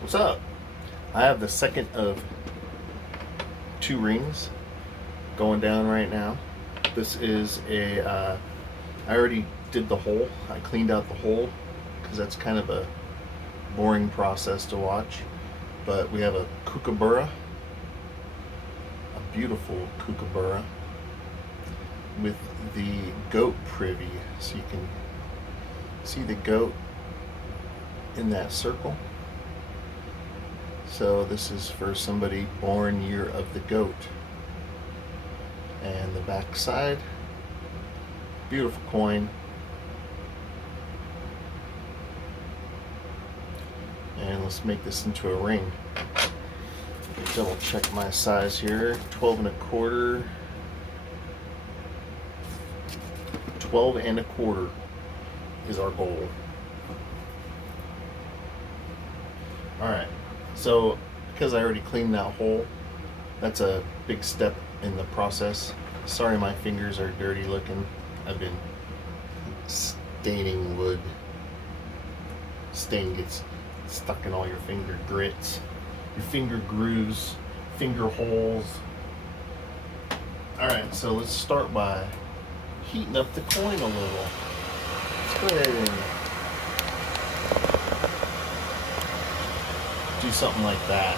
What's up? I have the second of two rings going down right now. This is I already did the hole. I cleaned out the hole because that's kind of a boring process to watch. But we have a Kookaburra, a beautiful Kookaburra with the Goat Privy. So you can see the goat in that circle. So this is for somebody born year of the goat. And the back side, beautiful coin. And let's make this into a ring. Double check my size here. 12 and a quarter. 12 and a quarter is our goal. Alright, so because I already cleaned that hole, that's a big step in the process. Sorry my fingers are dirty looking. I've been staining wood. Stain gets stuck in all your finger grits, your finger grooves, finger holes. Alright, so let's start by heating up the coin a little. Let's go ahead and do something like that.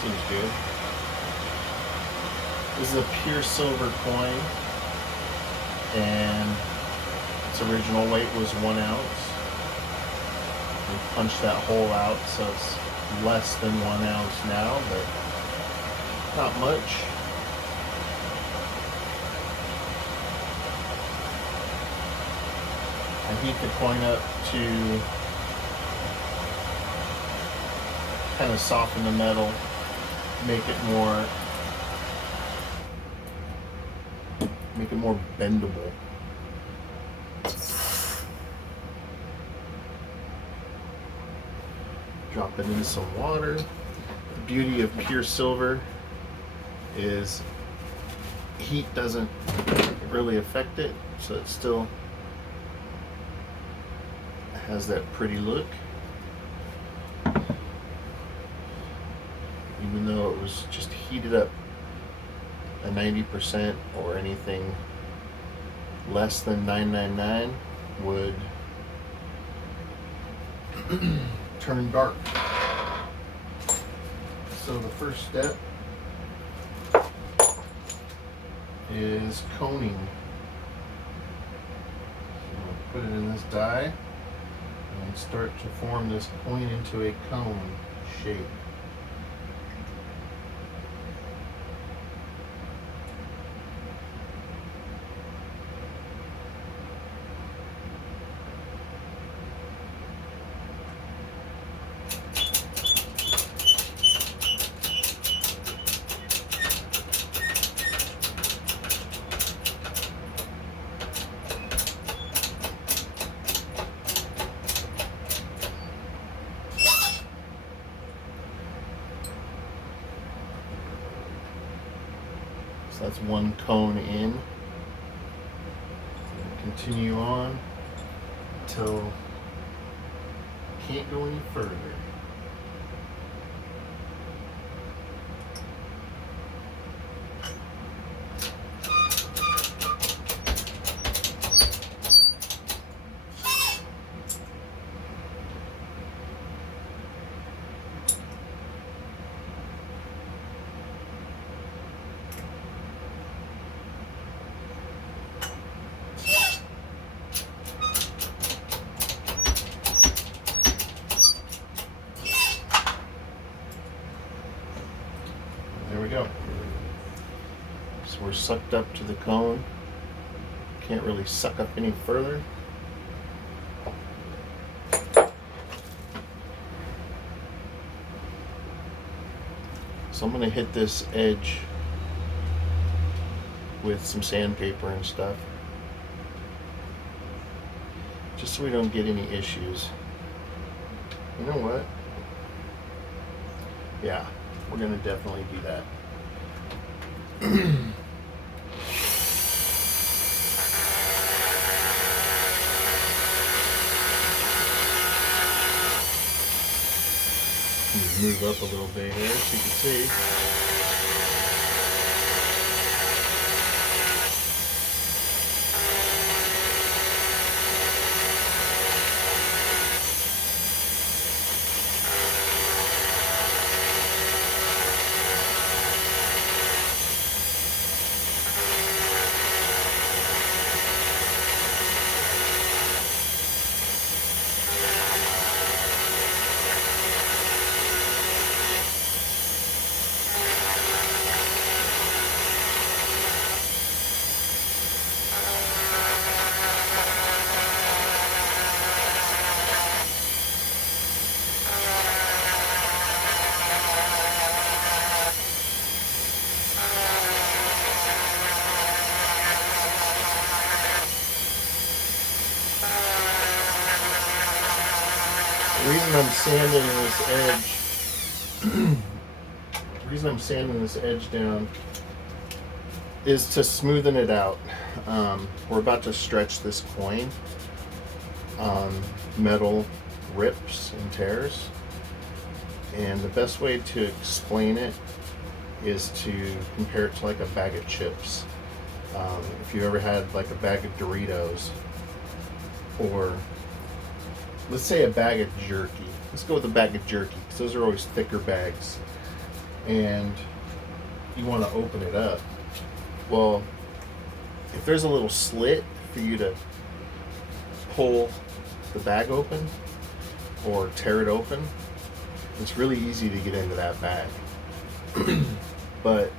Seems good. This is a pure silver coin, and its original weight was 1 ounce. We punched that hole out, so it's less than 1 ounce now, but not much. I heat the coin up to kind of soften the metal, make it more bendable. Drop it into some water. The beauty of pure silver is heat doesn't really affect it, so it still has that pretty look, even though it was just heated up a 90% or anything less than 999 would turn dark. So the first step is coning. So I'll put it in this die and start to form this coin into a cone shape. So that's one cone in. Continue on until can't go any further. There we go. So we're sucked up to the cone. Can't really suck up any further. So I'm going to hit this edge with some sandpaper and stuff, just so we don't get any issues. You know what? Yeah, we're going to definitely do that. Move up a little bit here so you can see. The reason I'm sanding this edge down is to smoothen it out. We're about to stretch this coin on metal rips and tears, and the best way to explain it is to compare it to like a bag of chips. If you ever had like a bag of Doritos, or let's say a bag of jerky. Let's go with a bag of jerky, because those are always thicker bags. And you want to open it up. Well, if there's a little slit for you to pull the bag open or tear it open, it's really easy to get into that bag. But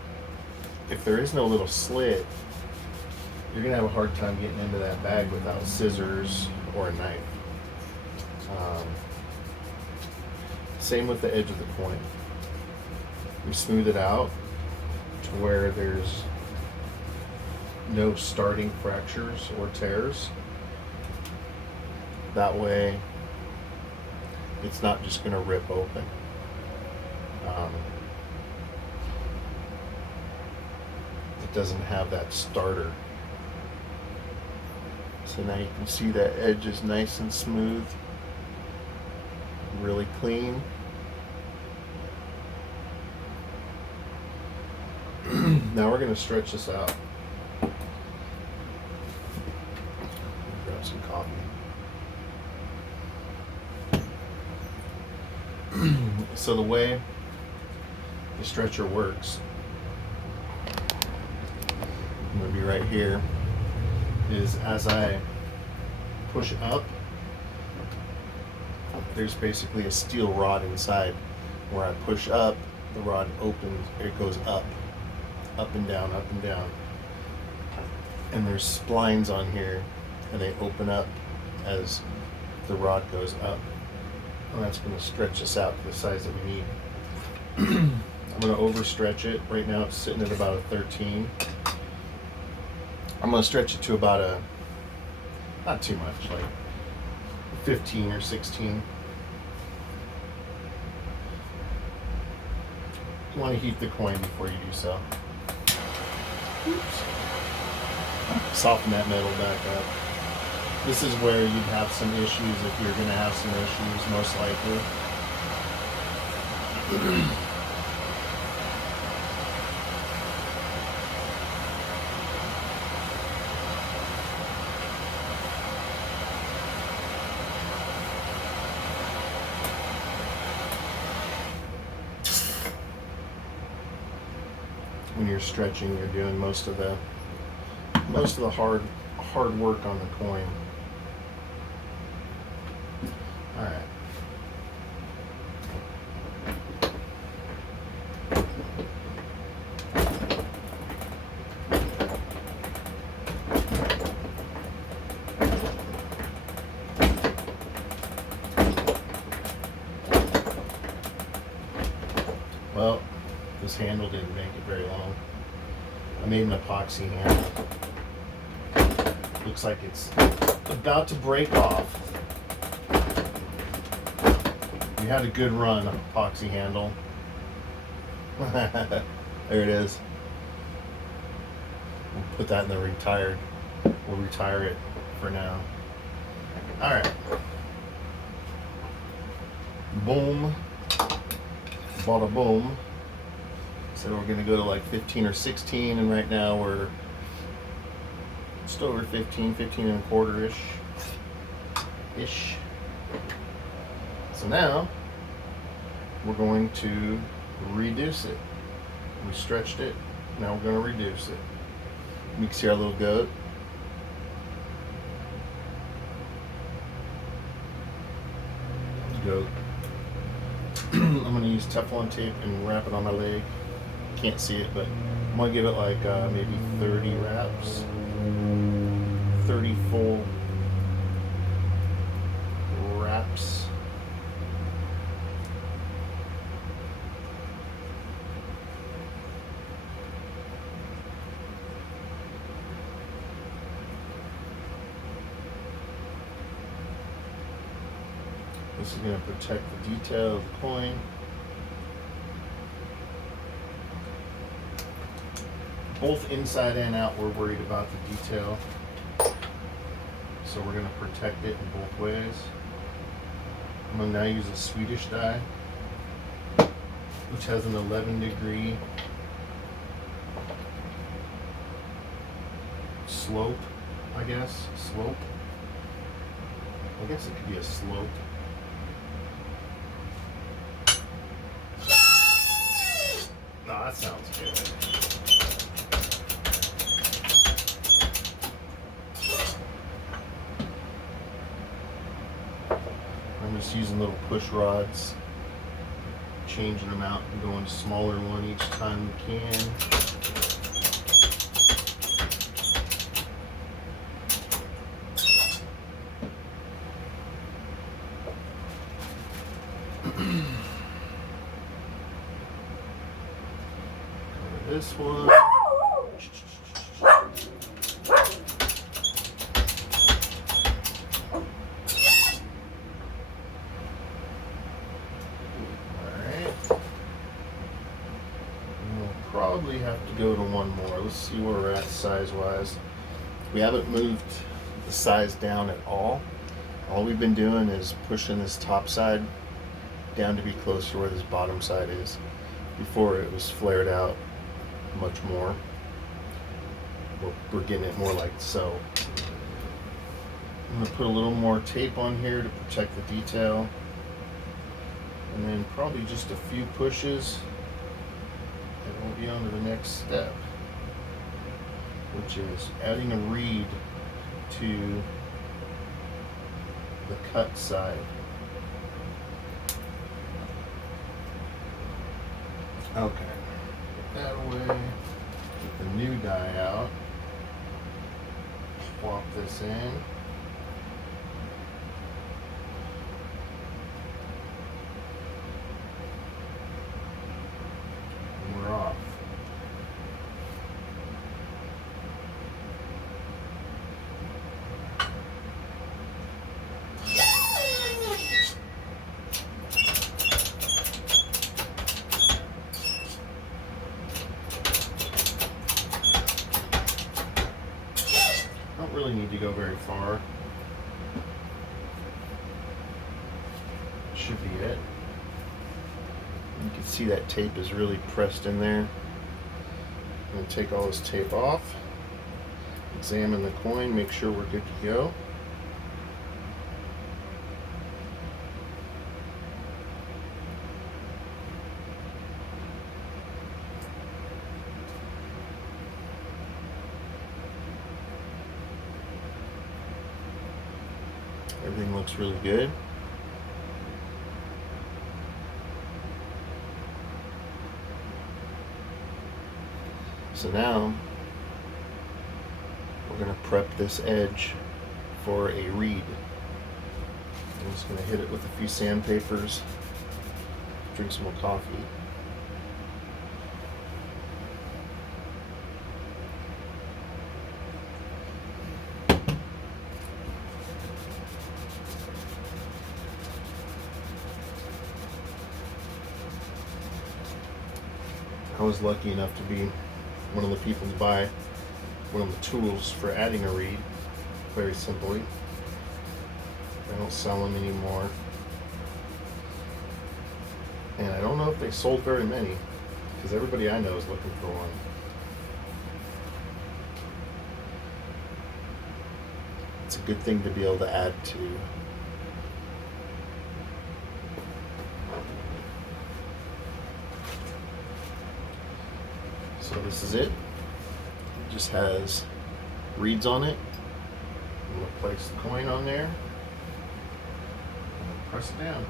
if there is no little slit, you're going to have a hard time getting into that bag without scissors or a knife. Same with the edge of the coin. We smooth it out to where there's no starting fractures or tears. That way it's not just going to rip open. It doesn't have that starter. So now you can see that edge is nice and smooth, really clean. Now we're going to stretch this out. Grab some coffee. So the way the stretcher works, I'm going to be right here, is as I push up, there's basically a steel rod inside. Where I push up, the rod opens, it goes up and down, up and down. And there's splines on here, and they open up as the rod goes up. And that's going to stretch this out to the size that we need. I'm going to overstretch it. Right now it's sitting at about a 13. I'm going to stretch it to about not too much, like 15 or 16. You want to heat the coin before you do so. Oops. Soften that metal back up. This is where you'd have some issues if you're going to have some issues, most likely. When you're stretching, you're doing most of the hard work on the coin. All right. Well, this handle didn't make it very long. I made an epoxy handle. Looks like it's about to break off. We had a good run of epoxy handle. There it is. We'll put that in the retired. We'll retire it for now. All right. Boom. bada boom. Said we're gonna go to like 15 or 16, and right now we're just over 15 and a quarter ish. So now we're going to reduce it. We stretched it, now we're going to reduce it. You can see our little goat. I'm going to use Teflon tape and wrap it on my leg. Can't see it, but I'm going to give it like maybe 30 wraps. 30 full wraps. This is going to protect the detail of the coin. Both inside and out, we're worried about the detail. So we're going to protect it in both ways. I'm going to now use a Swedish die, which has an 11-degree slope, I guess. Slope. I guess it could be a slope. No, that sounds good. I'm just using little push rods, changing them out and going smaller one each time we can. This one. Probably have to go to one more. Let's see where we're at size-wise. We haven't moved the size down at all. All we've been doing is pushing this top side down to be close to where this bottom side is. Before it was flared out much more. We're getting it more like so. I'm going to put a little more tape on here to protect the detail. And then probably just a few pushes. And we'll be on to the next step, which is adding a reed to the cut side. Okay, get that away, get the new die out, swap this in. And we're off. Really need to go very far. Should be it. You can see that tape is really pressed in there. I'm going to take all this tape off, examine the coin, make sure we're good to go. Everything looks really good. So now we're going to prep this edge for a reed. I'm just going to hit it with a few sandpapers, drink some more coffee. I was lucky enough to be one of the people to buy one of the tools for adding a reed, very simply. They don't sell them anymore. And I don't know if they sold very many, because everybody I know is looking for one. It's a good thing to be able to add to. So this is it. It just has reeds on it. I'm going to place the coin on there and press it down.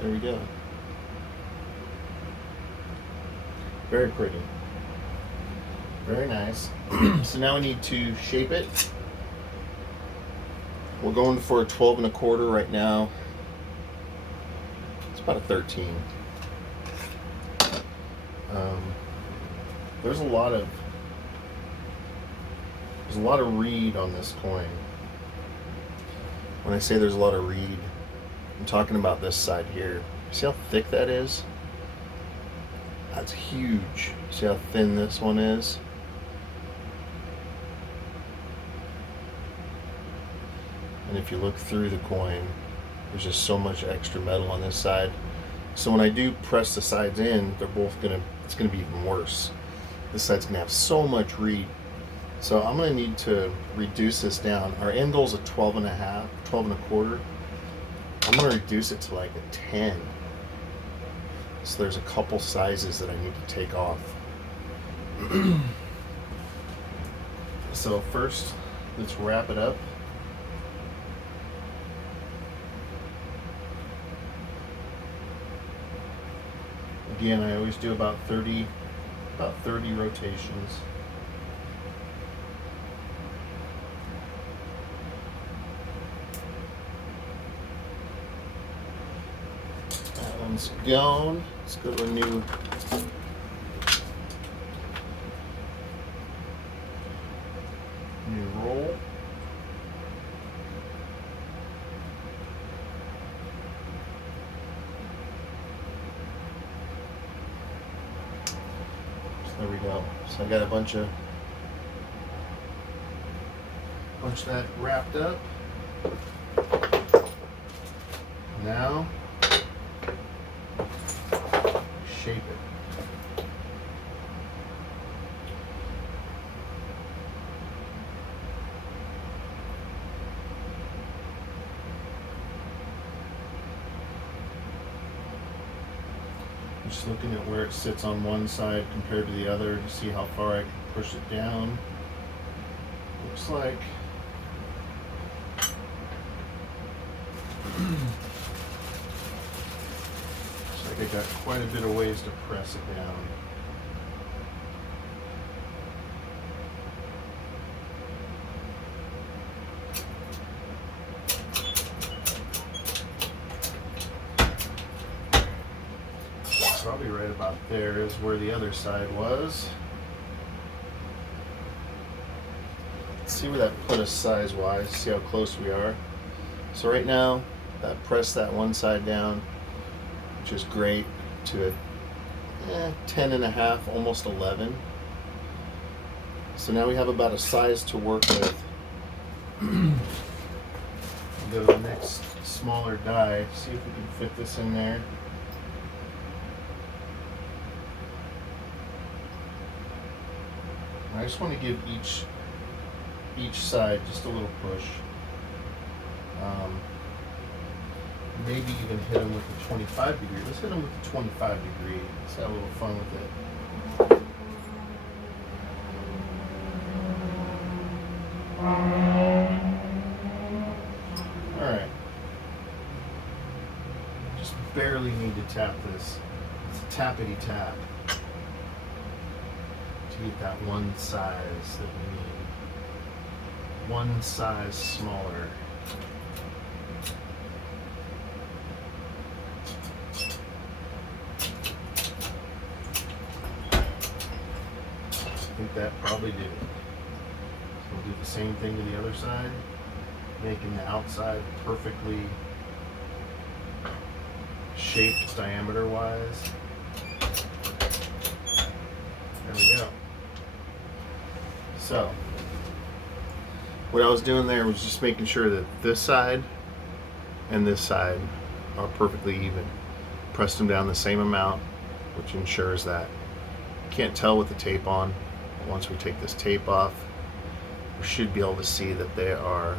There we go. Very pretty. Very nice. So now we need to shape it. We're going for a 12 1/4 right now. It's about a 13. There's a lot of reed on this coin. When I say there's a lot of reed, I'm talking about this side here. See how thick that is? That's huge. See how thin this one is? And if you look through the coin, there's just so much extra metal on this side. So when I do press the sides in, it's gonna be even worse. This side's gonna have so much reed. So I'm gonna need to reduce this down. Our end goal's a 12 1/4. I'm going to reduce it to like a 10. So there's a couple sizes that I need to take off. So first, let's wrap it up. Again, I always do about 30 rotations. One's gone. Let's go to a new roll. So there we go. So I got a bunch of that wrapped up. Now shape it. Just looking at where it sits on one side compared to the other to see how far I can push it down. Looks like I got quite a bit of ways to press it down. Probably right about there is where the other side was. Let's see where that put us size-wise, see how close we are. So right now, that pressed that one side down, which is great, to a 10 1/2, almost 11. So now we have about a size to work with. Go to the next smaller die, see if we can fit this in there. I just want to give each side just a little push. Maybe even hit them with the 25 degree. Let's hit them with the 25 degree. Let's have a little fun with it. barely need to tap this. It's a tappity tap to get that one size that we need. One size smaller. I think that probably did it. So we'll do the same thing to the other side, making the outside perfectly shaped diameter wise. There we go. So what I was doing there was just making sure that this side and this side are perfectly even. Pressed them down the same amount, which ensures that. Can't tell with the tape on, but once we take this tape off, we should be able to see that they are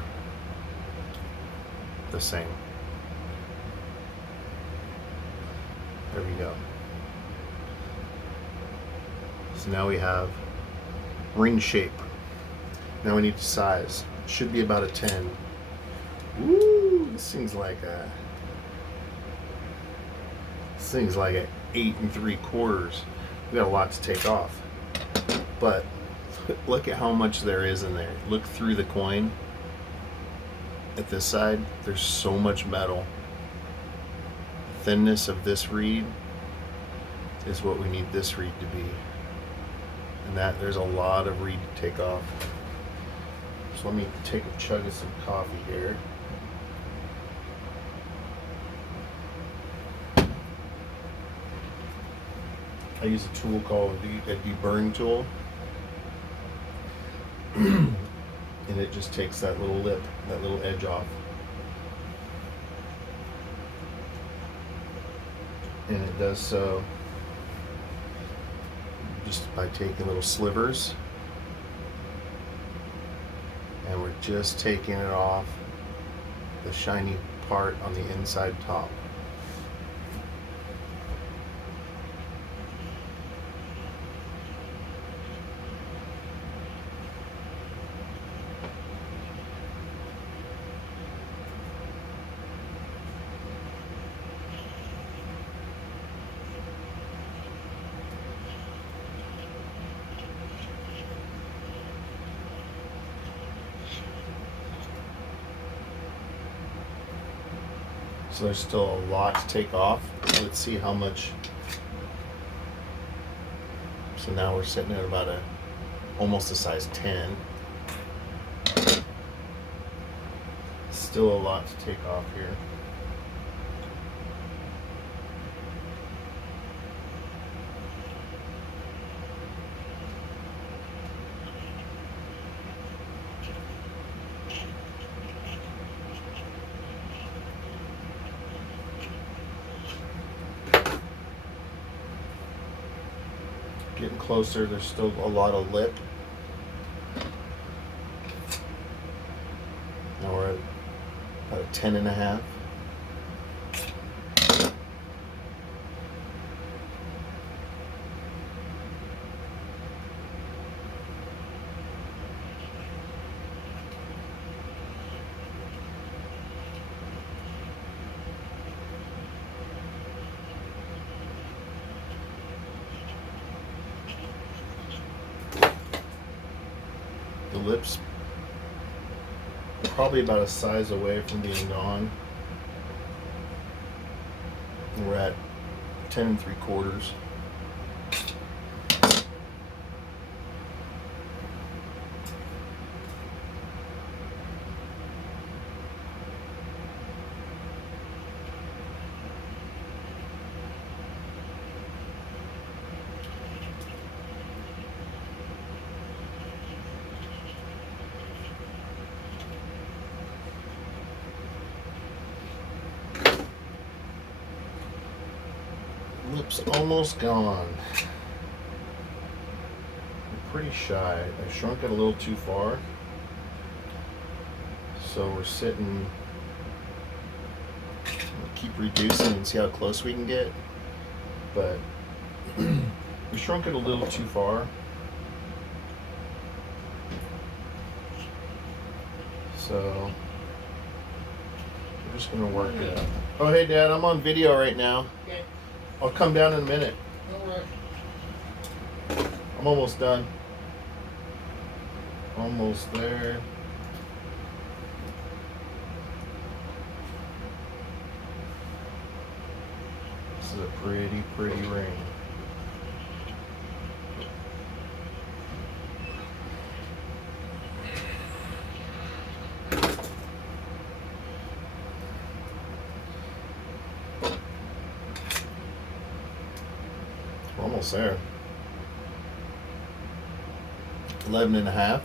the same. There we go. So now we have ring shape. Now we need to size. Should be about a 10. Woo! This thing's like an 8 3/4. We got a lot to take off. But look at how much there is in there. Look through the coin. At this side, there's so much metal. Thinness of this reed is what we need this reed to be. And that there's a lot of reed to take off. So let me take a chug of some coffee here. I use a tool called a deburring tool. And it just takes that little lip, that little edge off. And it does so just by taking little slivers. And we're just taking it off the shiny part on the inside top. So there's still a lot to take off. Let's see how much. So now we're sitting at about almost a size 10. Still a lot to take off here. Getting closer, there's still a lot of lip. Now we're at about a 10.5. The lips probably about a size away from being gone. We're at 10 3/4. Lips almost gone. I'm pretty shy. I shrunk it a little too far. So we're sitting, we'll keep reducing and see how close we can get. But we shrunk it a little too far. So I'm just gonna work it out. Oh, hey, Dad, I'm on video right now. Okay. I'll come down in a minute. All right. I'm almost done. Almost there. This is a pretty, pretty ring. We're almost there. 11 and a half.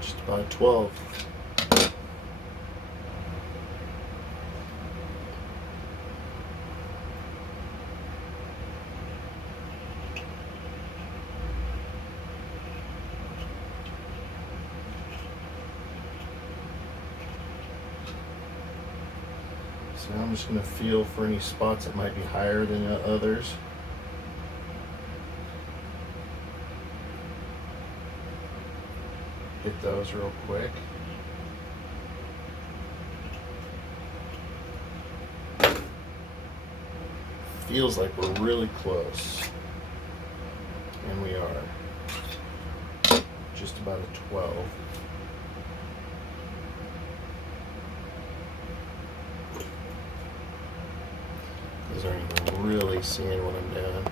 Just about 12. So now I'm just going to feel for any spots that might be higher than others. Hit those real quick. Feels like we're really close. And we are. Just about a 12. These aren't even really seeing what I'm doing.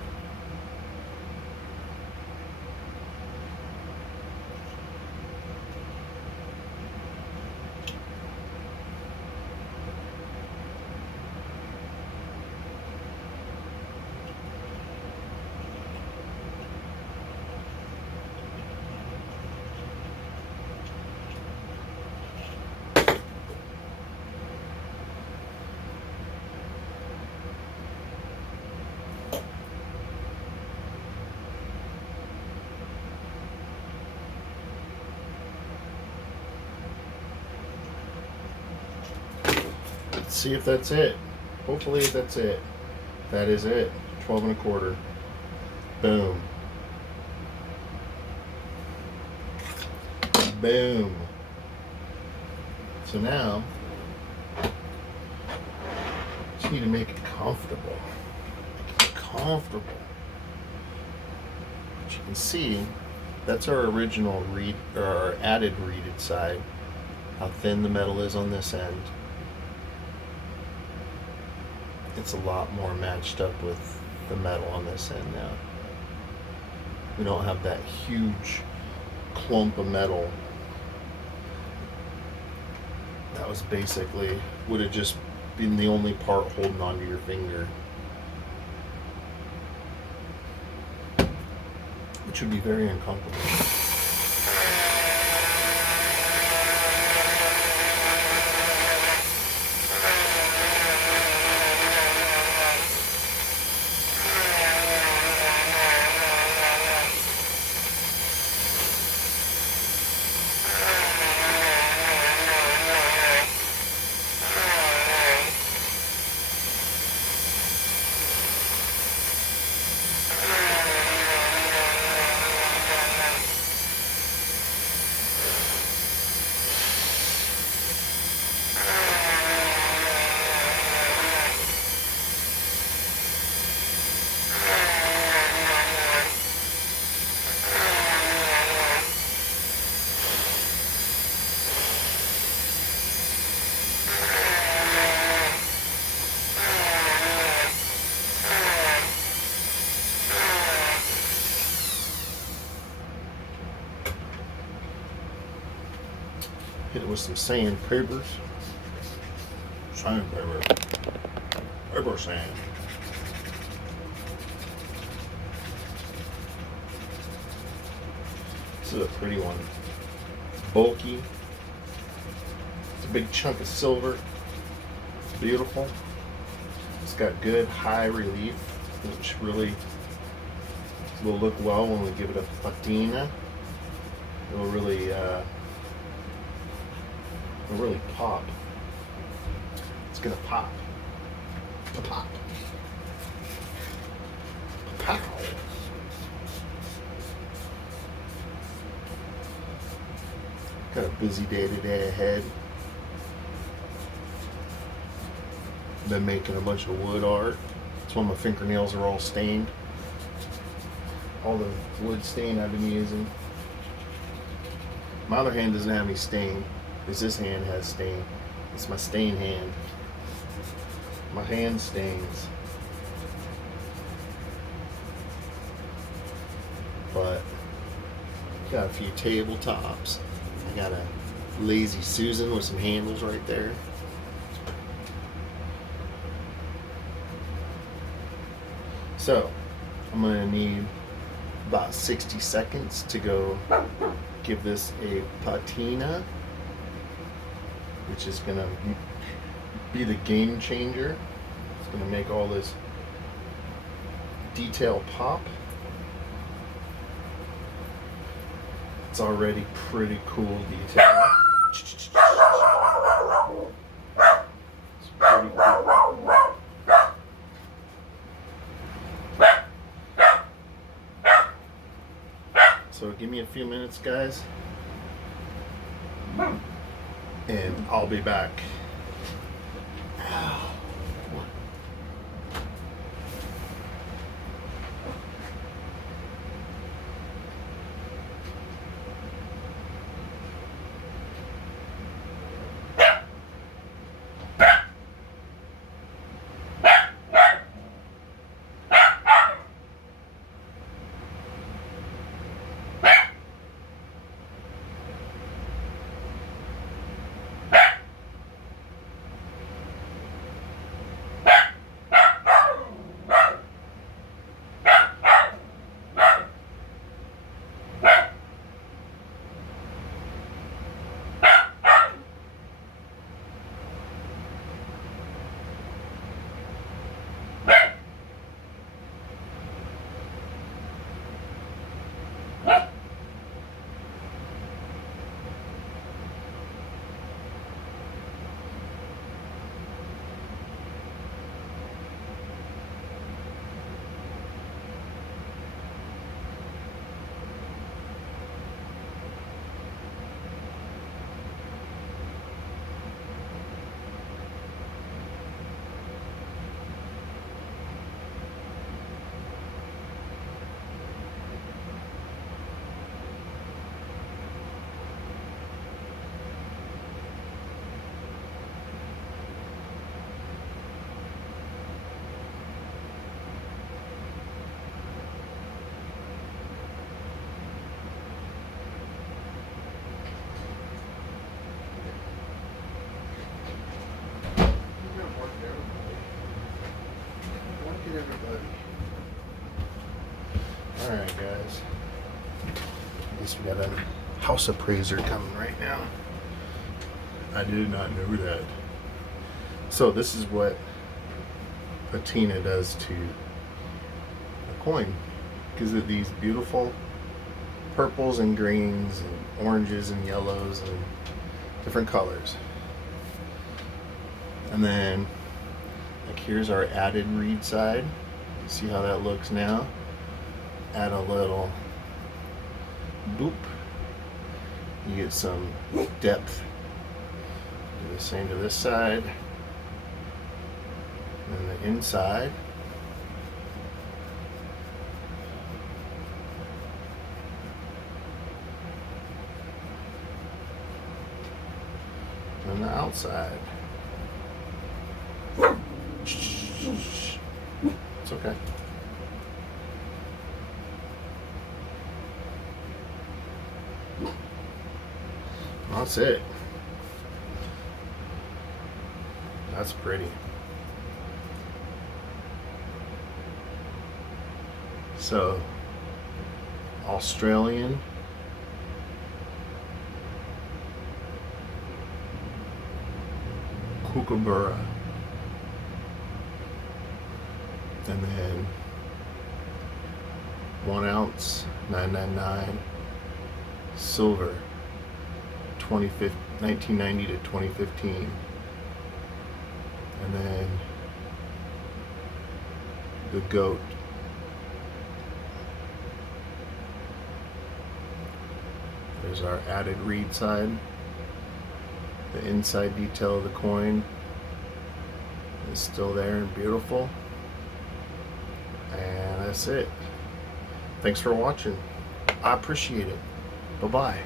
Let's see if that's it. Hopefully that's it. That is it. 12 and a quarter. Boom. Boom. So now, just need to make it comfortable. Make it comfortable. As you can see, that's our original reed, or our added reeded side. How thin the metal is on this end. It's a lot more matched up with the metal on this end now. We don't have that huge clump of metal. That was basically, would have just been the only part holding onto your finger. Which would be very uncomfortable. Hit it with some sandpapers. Sandpaper. Paper sand. This This is a pretty one. It's bulky. It's a big chunk of silver. It's beautiful. It's got good high relief, which really will look well when we give it a patina. It'll really pop. It's gonna pop. Pop. Pow. Got a busy day today ahead. Been making a bunch of wood art. That's why my fingernails are all stained. All the wood stain I've been using. My other hand doesn't have any stain, because this hand has stain. It's my stain hand. My hand stains. But got a few tabletops. I got a Lazy Susan with some handles right there. So I'm gonna need about 60 seconds to go give this a patina, which is gonna be the game changer. It's gonna make all this detail pop. It's already pretty cool detail. It's pretty cool. So give me a few minutes, guys, and I'll be back. Alright, guys. I guess we got a house appraiser coming right now. I did not know that. So this is what patina does to a coin. Gives it these beautiful purples and greens and oranges and yellows and different colors. And then like here's our added reed side. You see how that looks now? Add a little boop. You get some depth. Do the same to this side. And the inside. And the outside. It's okay. That's it. That's pretty. So, Australian Kookaburra. And then 1 ounce 999 silver 1990 to 2015. And then the goat. There's our added reed side. The inside detail of the coin is still there and beautiful. And that's it. Thanks for watching. I appreciate it. Bye-bye.